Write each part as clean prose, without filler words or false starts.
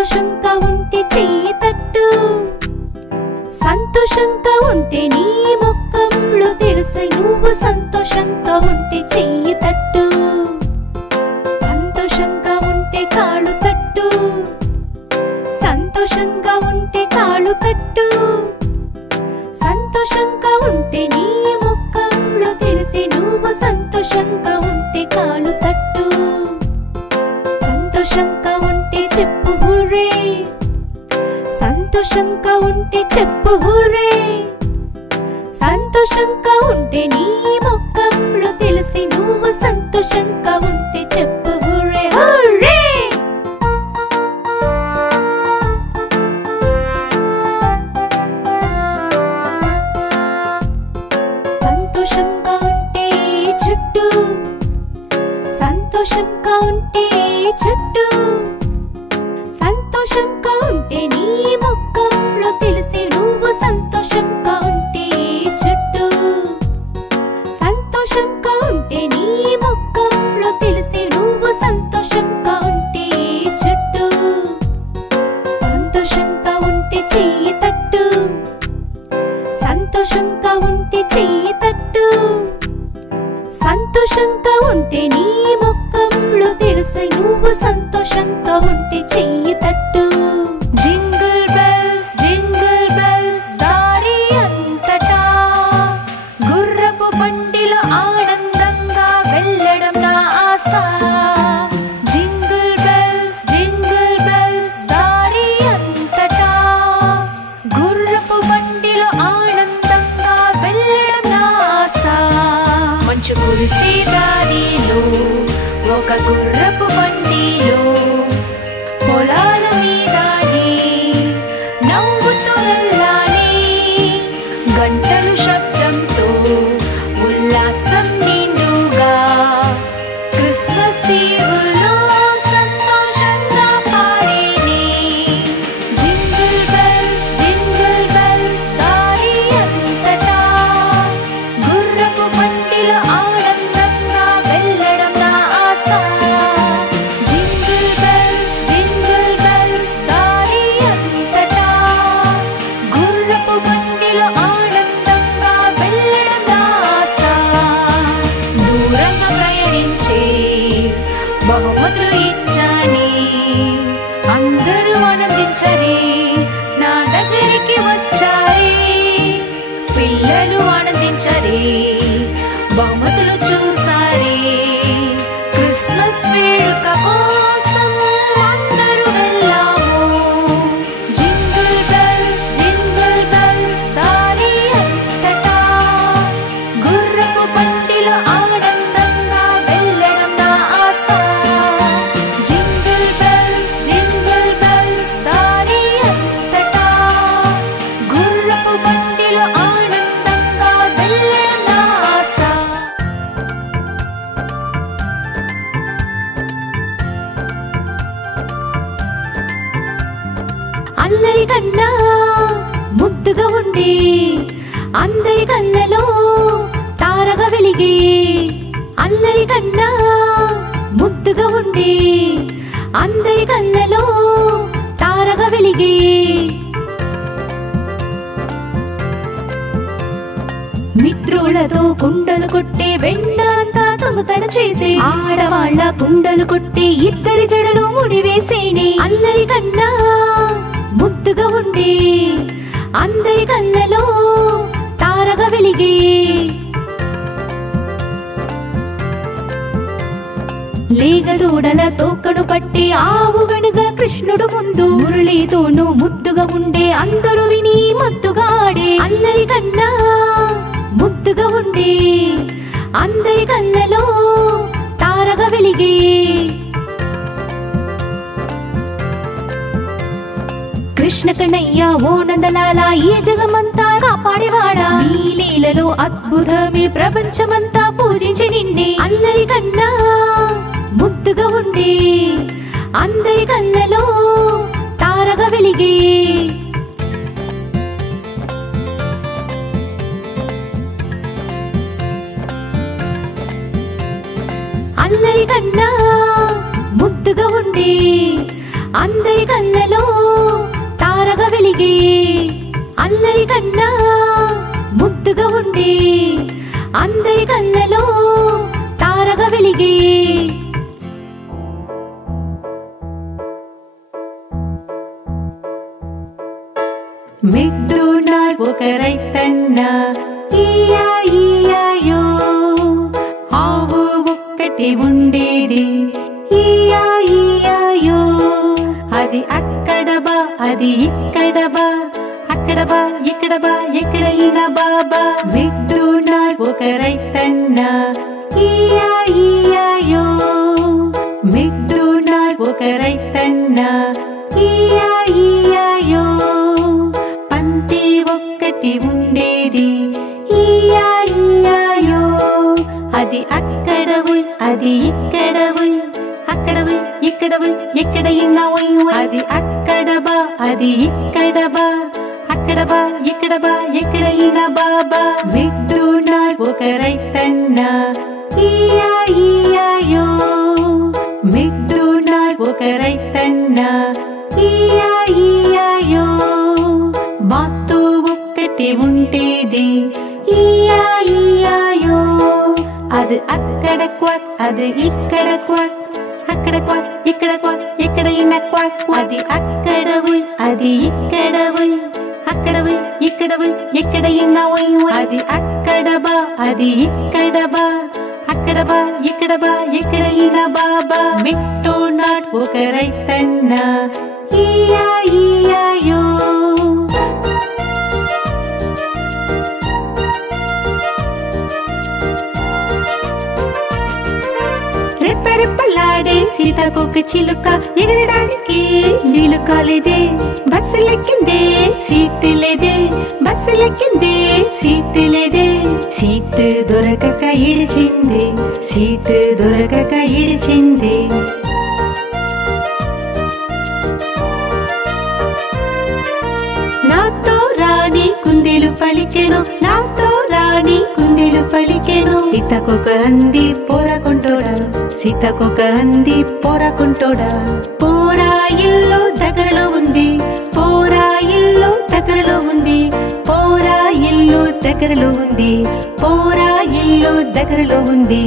సంతోషంగా ఉంటే చెయ్యి తట్టు, సంతోషంగా ఉంటే నీ ముఖంలో తెలుసై నువ్వు సంతోషంగా ఉంటే చెయ్యి తట్టు, సంతోషంగా ఉంటే కాళ్ళు తట్టు, సంతోషంగా ఉంటే కాళ్ళు తట్టు, సంతోషంగా ఉంటే నీ ముఖంలో తెలిసి నువ్వు సంతోషంగా ఉంటే కాళ్ళు తట్టు, సంతోషంగా ఉంటే చెప్పు హుర్రే, సంతోషంగా ఉంటే చెప్పు హుర్రే, సంతోషంగా ఉంటే నీ ముఖంలో తెలిసి నువ్వు సంతోషంగా ఉంటే చెప్పు హుర్రే హుర్రే. సంతోషంగా ఉంటే చుట్టూ, సంతోషంగా ఉంటే చుట్టూ, సంతోషంగా ఉంటే నీ ముఖంలో తెలిసి నువ్వు సంతోషంగా ఉంటే చుట్టూ, సంతోషంగా ఉంటే నీ ముఖంలో తెలిసి నువ్వు సంతోషంగా ఉంటే చుట్టూ, సంతోషంగా ఉంటే చెయ్యి తట్టు, సంతోషంగా ఉంటే చెయ్యి తట్టు, సంతోషంగా ఉంటే నీ ముఖంలో తెలుసై నువ్వు సంతోషంగా ఉంటే చెయ్యి తట్టు. జింగిల్ బెల్స్ దారి అంతటా గుర్రపు బండిలో ఆనందంగా వెళ్ళడం నా ఆశ. జింగిల్ బెల్స్ దారి అంతటా గుర్రపు బండిలో ఆనందంగా వెళ్ళడం నా ఆశ. మంచు కురిసే దారిలో ఒక గుర్రపు బండిలో పొలాల మీదనే నవ్వుతూ వెళ్ళాలి, గంటలు శబ్దంతో ఉల్లాసం నిండుగా క్రిస్మస్ ఈవ్లో సంతోషంగా పాడేనే. జింగిల్ బెల్స్ దారి అంతటా గుర్రపు బండిలో ఆనందంగా వెళ్ళడం నా ఆశ. జింగిల్ బెల్స్ దారి అంతటా గుర్రపు బండిలో ఆనందంగా వెళ్ళడం నా ఆశ. దూరంగా ప్రయాణించే బహుమతులు ఇచ్చాని, అందరూ ఆనందించరే నా దగ్గరికి వచ్చారే, పిల్లలు ఆనందించరే బహుమతులు చూసారే, క్రిస్మస్ వేడుక కోసం అందరూ వెళ్ళాము. జింగిల్ బెల్స్ దారి అంతటా గుర్రపు బండిలో ఆనందంగా వెళ్ళడం నా ఆశ. జింగిల్ బెల్స్ దారి అంతటా గుర్రపు బండిలో ఆనందంగా వెళ్ళడం నా ఆశ. అల్లరి కన్నా ముద్దుగా ఉండే అందరి కళ్ళలో తారగా వెలిగే, అల్లరి కన్నా ముద్దుగా ఉండే అందరి కళ్ళలో తారగా వెలిగే. మిత్రులతో కుండలు కొట్టే వెండంతా దొంగతనం చేసే, ఆడవాళ్ళ కుండలు కొట్టే ఇద్దరి జడలు ముడివేసేనే. అల్లరి కన్నా ముద్దుగా ఉండే అందరి కళ్ళలో తారగా వెలిగే. లేగదూడల తోకను పట్టి ఆవు వెనుక కృష్ణుడు ముందు, మురళితోనూ ముద్దుగా ఉండే అందరూ విని ముద్దుగా ఆడే. అల్లరి కన్నా ముద్దుగా ఉండే అందరి కళ్ళలో తారగా వెలిగే. కృష్ణ కన్నయ్య ఓ నందలాల ఈ జగమంతా కాపాడేవాడా, నీ లీలలో అద్భుతమే ప్రపంచమంతా పూజించి నిన్నే. అల్లరి కన్నా ముద్దుగా ఉండే అందరి కళ్ళలో తారగా వెలిగే. అల్లరి కన్నా ముద్దుగా ఉండే అందరి కళ్ళలో ఉండే అందరి కళ్ళలో తారగా వెలిగే మెక్డొనాల్డ్ ఒక రైతన్న ఈయాయో ఆవు ఒక్కటి ఉండేది ఈయాయో అది అక్కడ బా అది ఇక్కడ బా అక్కడ బా ఇక్కడ బా ఎక్కడైనా బాబా మెక్డొనాల్డ్ ఒక రైతన్న ఈయాయో మెక్డొనాల్డ్ ఒక రైతన్న ఈయాయో పంతి ఒక్కటి ఉండేది ఈయాయో అది అక్కడ ఉయ్ అది ఇక్కడ ఉయ్ అక్కడ ఉయ్ ఇక్కడ ఉయ్ ఎక్కడైనా ఉయ్ అది అక్కడ బా అది ఇక్కడ బా అక్కడ బా ఇక్కడ బా ఎక్కడైనా బాబా మెక్డొనాల్డ్ ఒక రైతన్న ఈయాయో మెక్డొనాల్డ్ ఒక రైతన్న ఈయాయో బాతు ఒక్కటి ఉండేది ఈయాయో అది అక్కడ క్వాక్ అది ఇక్కడ క్వాక్ అక్కడ క్వాక్ ఇక్కడ క్వాక్ ఎక్కడైనా క్వాక్ అది అక్కడ ఉయ్ అది ఇక్కడ ఉయ్ అక్కడ ఉయ్ ఇక్కడ ఉయ్ ఎక్కడైనా ఉయ్ అది అక్కడ బా అది ఇక్కడ బా అక్కడ బా ఇక్కడ బా ఎక్కడైనా బాబా మెక్డొనాల్డ్ ఒక రైతన్న ఈయాయో రెప్పరెప్పలాడే సీతాకోక చిలుక ఎగరడానికి వీలు కాలేదే బస్సులెక్కిందే సీటు లేదే బస్సులెక్కిందే సీటు లేదే సీటు దొరకక ఇడిచింది సీటు దొరకక ఇడిచింది నాతో రాణి కుందేలు పలికెను నాతో రాణి కుందేలు పలికెను సీతకొక అంది పోరాకుంటోడా సీతకొక అంది పోరాకుంటోడా పోరా ఇల్లు దగ్గరలో ఉంది పోరా ఇల్లు దగ్గరలో ఉంది పోరా ఇల్లు దగ్గరలో ఉంది పోరా ఇల్లు దగ్గరలో ఉంది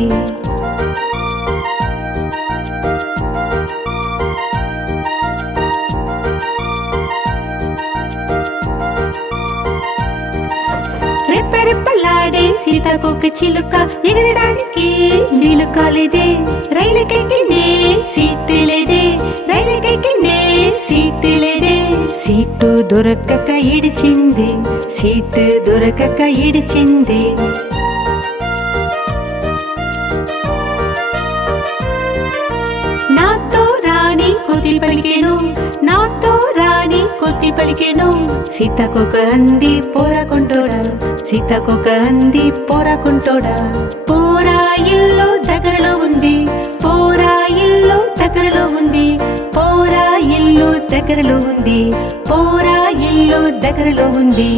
రెప్పరెప్పలాడే సీతాకోక చిలుక ఎగరడానికి వీలు కాలేదే రైలుకెక్కిందే సీటు లేదే రైలుకెక్కిందే సీటు లేదే సీటు దొరకక ఇడిచింది సీటు దొరకక ఇడిచింది నాతో రాణి కొద్ది పలికెను నాతో రాణి కొద్ది పలికెను సీతకొక అంది పోరాకుంటోడా సీతకొక అంది పోరాకుంటోడా పోరా ఇల్లు దగ్గరలో ఉంది పోరా ఇల్లు దగ్గరలో ఉంది పోరా ఇల్లు దగ్గరలో ఉంది పోరా ఇల్లు దగ్గరలో ఉంది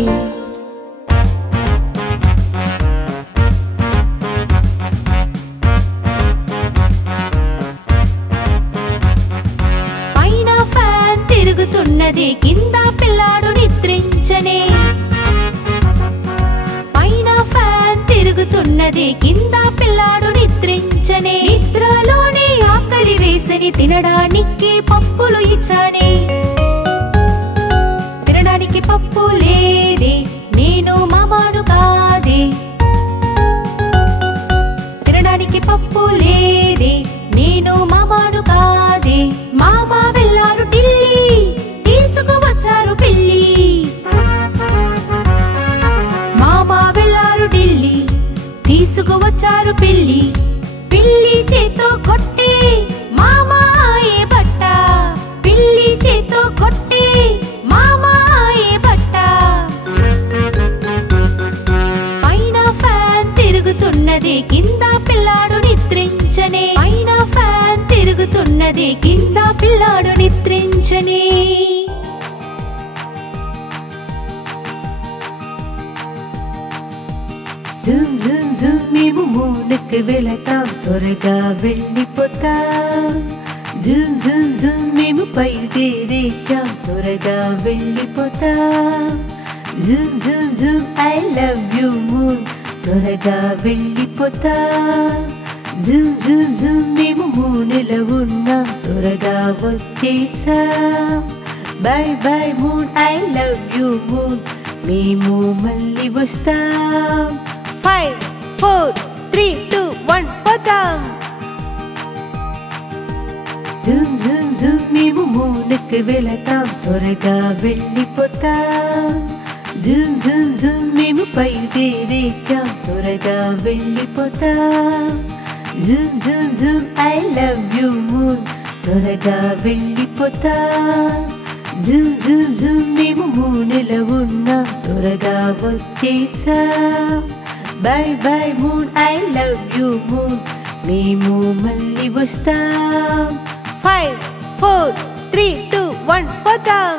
తిరుగుతున్నది కింద పిల్లాడు నిద్రించనే పైన ఫ్యాన్ తిరుగుతున్నది కింద పిల్లాడు నిద్రించనే నిద్రలోనే ఆకలి వేసని తినడానికి పప్పులు ఇచ్చానే తినడానికి పప్పు లేదే నేను మామాను కాదే తినడానికి పప్పు లేదే నేను మామాను కాదే మామా వెళ్ళారు ఢిల్లీ తీసుకువచ్చారు పిల్లి మామా వెళ్ళారు ఢిల్లీ తీసుకువచ్చారు పిల్లి పిల్లి చేతో కొట్టే మామా ఏ బట్ట పిల్లి చేతో కొట్టే మామా ఏ బట్ట పైన ఫ్యాన్ తిరుగుతున్నది కింద పిల్లాడు నిద్రించనే పైన ఫ్యాన్ తిరుగుతున్నది కింద పిల్లాడు నిద్రించనే జూమ్ జూమ్ జూమ్ మేము మూడుకి వెళతాం త్వరగా వెళ్ళిపోతాం జూమ్ జూమ్ జూమ్ మేము బయలుదేరేచాం త్వరగా వెళ్ళిపోతాం Zoom Zoom Zoom I love you moon త్వరగా వెళ్ళిపోతాం జూమ్ జూమ్ జూమ్ మేము మూనులో ఉన్నాం త్వరగా వచ్చేసాం by by moon I love you moon మేము మళ్ళీ వస్తాం 5 4 3 2 1 పోతాం జూమ్ జూమ్ జూమ్ మేము మూనుకి వెళతాం త్వరగా వెళ్ళిపోతాం జూమ్ జూమ్ జూమ్ మేము పైదేరేచాం త్వరగా వెళ్ళిపోతాం Zoom Zoom Zoom I love you moon త్వరగా వెళ్ళిపోతాం జూమ్ జూమ్ జూమ్ మేము మూనులో ఉన్నాం త్వరగా వచ్చేసాం by by moon I love you moon మేము మళ్ళీ వస్తాం 5 4 3 2 1 పోతాం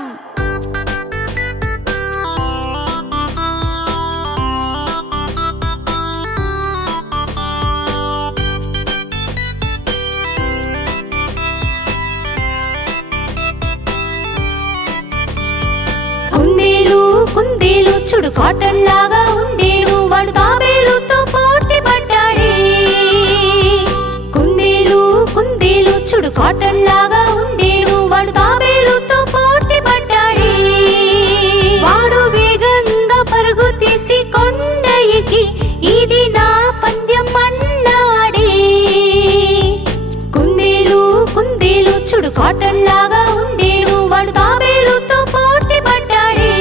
కుందేలు చూడు కాటన్ లాగా ఉండేను వాడు తాబేలుతో పోటీ పడ్డాడే కుందేలు చూడు కాటన్ లాగా ఉండేను వాడు తాబేలుతో పోటీ పడ్డాడే వాడు వేగంగా పరుగు తీసి కొండ ఎక్కి ఇది నా పందెం అన్నాడే కుందేలు చూడు కాటన్ లాగా ఉండేను వాడు తాబేలుతో పోటీ పడ్డాడే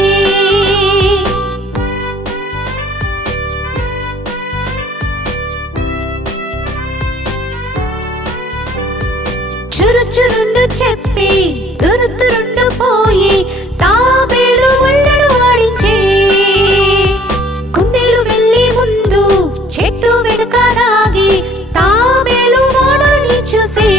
చురుచురుండు చెప్పి తురుతురుండు పోయి తాబేలు ఒళ్ళను ఆడించి కుందేలు వెళ్ళి ముందు చెట్టు వెనుక రాగి తాబేలు వాడని చూసి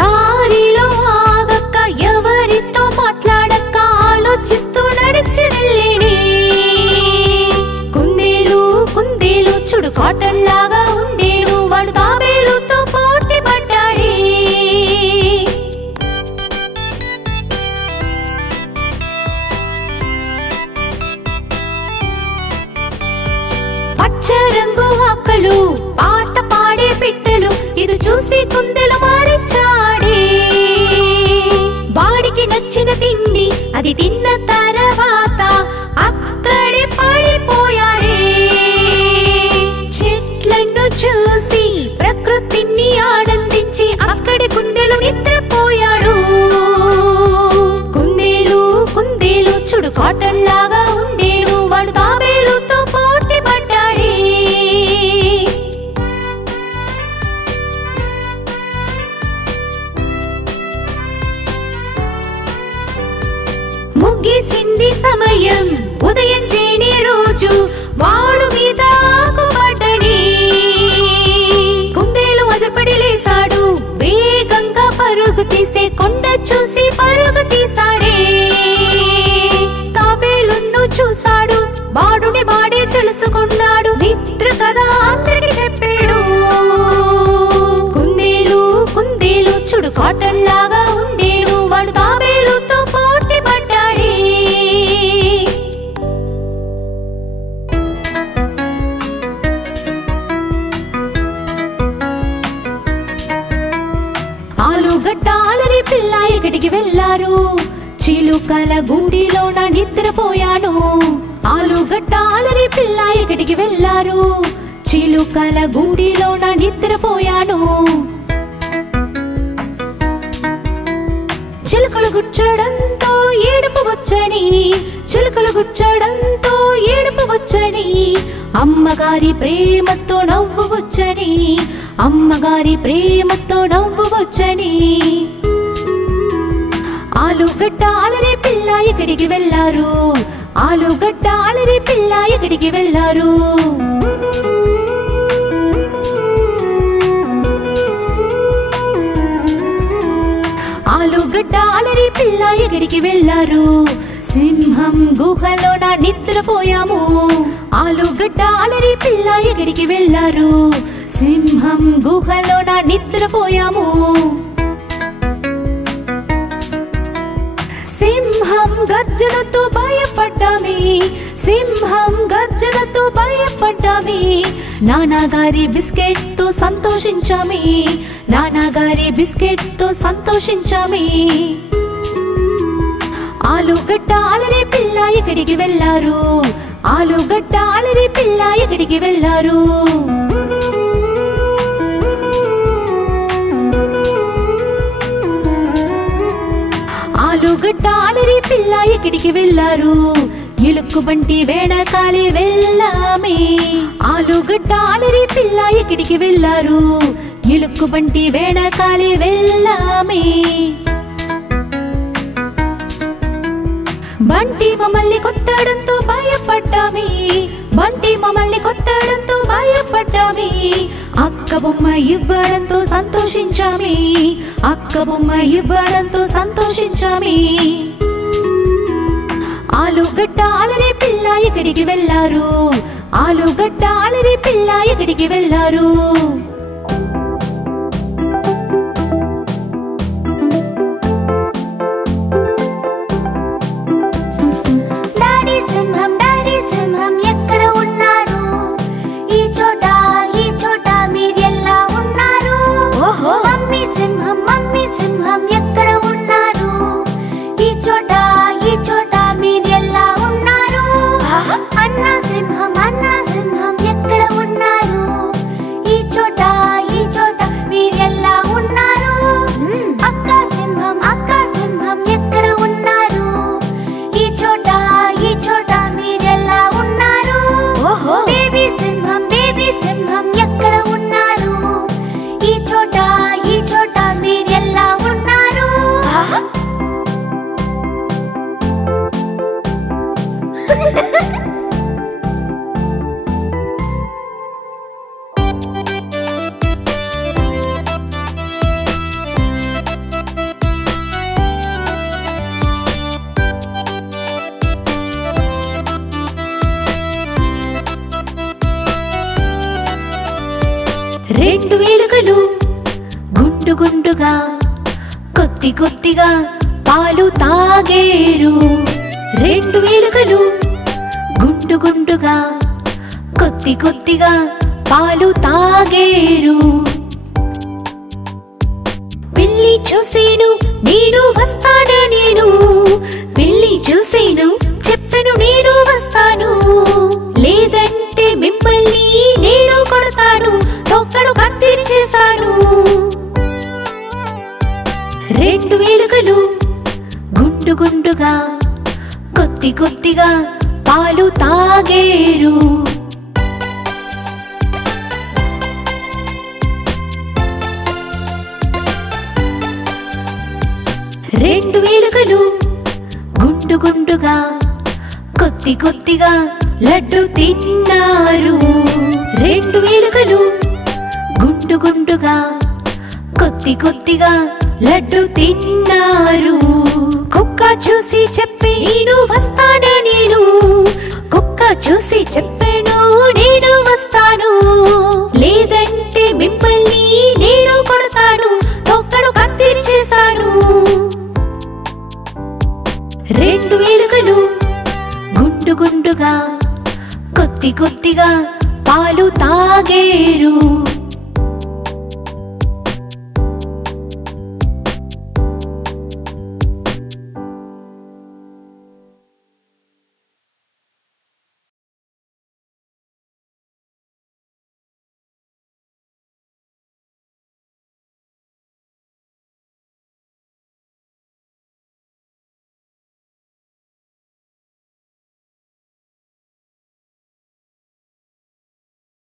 దారిలో ఆగక్క ఎవరితో మాట్లాడక ఆలోచిస్తూ నడిచి వెళ్ళేది కుందేలు చూడు కాటన్ లాగా ఉండేను వాడు తాబేలుతో పోటీ పడ్డాడే పచ్చ రంగు ఆకలు పాట పాడే పిట్టలు ఇది చూసి కుందేలు మారిచాడే వాడికి నచ్చిన తిండి అది తిన్న తర్వాత అక్కడే పడిపోయాడే చెట్లను చూసి ప్రకృతిని ఆనందించి అక్కడి కుందేలు నిద్రపోయాడు కుందేలు చూడు కాటన్ లాగా ఉండేను వాడు తాబేలుతో పోటీ పడ్డాడే ముగిసింది సమయం ఉదయం చేనే రోజు వాడు మీద ఆకుపడ్డని కుందేలు అదర్పడి లేసాడు వేగంగా పరుగు తీసే కొండ చూసి పరుగు తీసాడే తాబేలును చూసాడు వాడుని వాడే తెలుసుకున్నాడు మిత్ర కదా అందరికి చెప్పాడు కుందేలు చూడు కాటన్ లాగా ఉండేను వాడు తాబేలుతో పోటీ పడ్డాడే ఆలుగడ్డ అలరి పిల్ల ఎక్కడికి వెళ్ళారు చిలుకల గుండిలోన నిద్రపోయాను ఆలుగడ్డ అలరి పిల్ల ఎక్కడికి వెళ్ళారు చిలుకల గుండిలోన నిద్రపోయాను చిలుకలు గుచ్చడంతో ఏడుపు వచ్చని చిలుకలు గుచ్చడంతో ఏడుపు వచ్చని అమ్మగారి ప్రేమతో నవ్వు వచ్చని అమ్మగారి ప్రేమతో నవ్వు వచ్చని ఆలుగడ్డ అలరి పిల్ల ఎక్కడికి వెళ్ళారు ఆలుగడ్డ అలరి పిల్ల ఎక్కడికి వెళ్ళారు ఆలుగడ్డ అలరి పిల్ల ఎక్కడికి వెళ్ళారు సింహం గుహలోన నిద్రపోయాము ఆలుగడ్డ అలరి పిల్ల ఎక్కడికి వెళ్ళారు సింహం గుహలోన నిద్రపోయాము సింహం గర్జనతో భయపడ్డామే, సింహం గర్జనతో భయపడ్డామే. నాన్నగారి బిస్కెట్ తో సంతోషించామే, నాన్నగారి బిస్కెట్ తో సంతోషించామే. ఆలుగడ్డ అలరి పిల్ల ఎక్కడికి వెళ్ళారు, ఆలుగడ్డ అలరి పిల్ల ఎక్కడికి వెళ్ళారు. ఆలుగడ్డ అలరి పిల్ల ఎక్కడికి వెళ్ళారు, ఎలుగుబంటి వెనకాలే వెళ్ళామే. ఆలుగడ్డ అలరి పిల్ల ఎక్కడికి వెళ్ళారు, ఎలుగుబంటి వెనకాలే వెళ్ళామే. బంటి మమ్మల్ని కొట్టడంతో భయపడ్డామే, బంటి మమ్మల్ని కొట్టడంతో భయపడ్డామే. అక్క బొమ్మ ఇవ్వడంతో సంతోషించామే, అక్క బొమ్మ ఇవ్వడంతో సంతోషించామే. ఆలుగడ్డ అలరి పిల్ల ఎక్కడికి వెళ్ళారు, ఆలుగడ్డ అలరి పిల్ల ఎక్కడికి వెళ్ళారు. రెండు ఏలుకలు గుండు గుండుగా కొద్ది కొద్దిగా పాలు తాగేరు, రెండు ఏలుకలు గుండు గుండుగా కొద్ది కొద్దిగా పాలు తాగేరు. పిల్లి చూసేను నేను వస్తాను, నేను పిల్లి చూసేను చెప్పను నేను వస్తాను, లేదంటే మిమ్మల్ని నేను కొడతాను, తొక్కను కత్తిరి చేశాను. రెండు ఏలుకలు గుండు గుండుగా కొద్ది కొద్దిగా పాలు తాగేరు. రెండు ఏలుకలు గుండు గుండుగా కొద్ది కొద్దిగా లడ్డు తిన్నారు, రెండు ఏలుకలు గుండు గుండుగా కొద్ది కొద్దిగా లడ్డు తిన్నారు. కుక్క చూసి చెప్పి నేను వస్తాను, నేను కుక్క చూసి చెప్పాను నేను వస్తాను, లేదంటే మిమ్మల్ని నేను కొడతాను, తొక్కను కత్తిరి చేశాను. రెండు ఏలుకలు గుండు గుండుగా కొద్ది కొద్దిగా పాలు తాగేరు.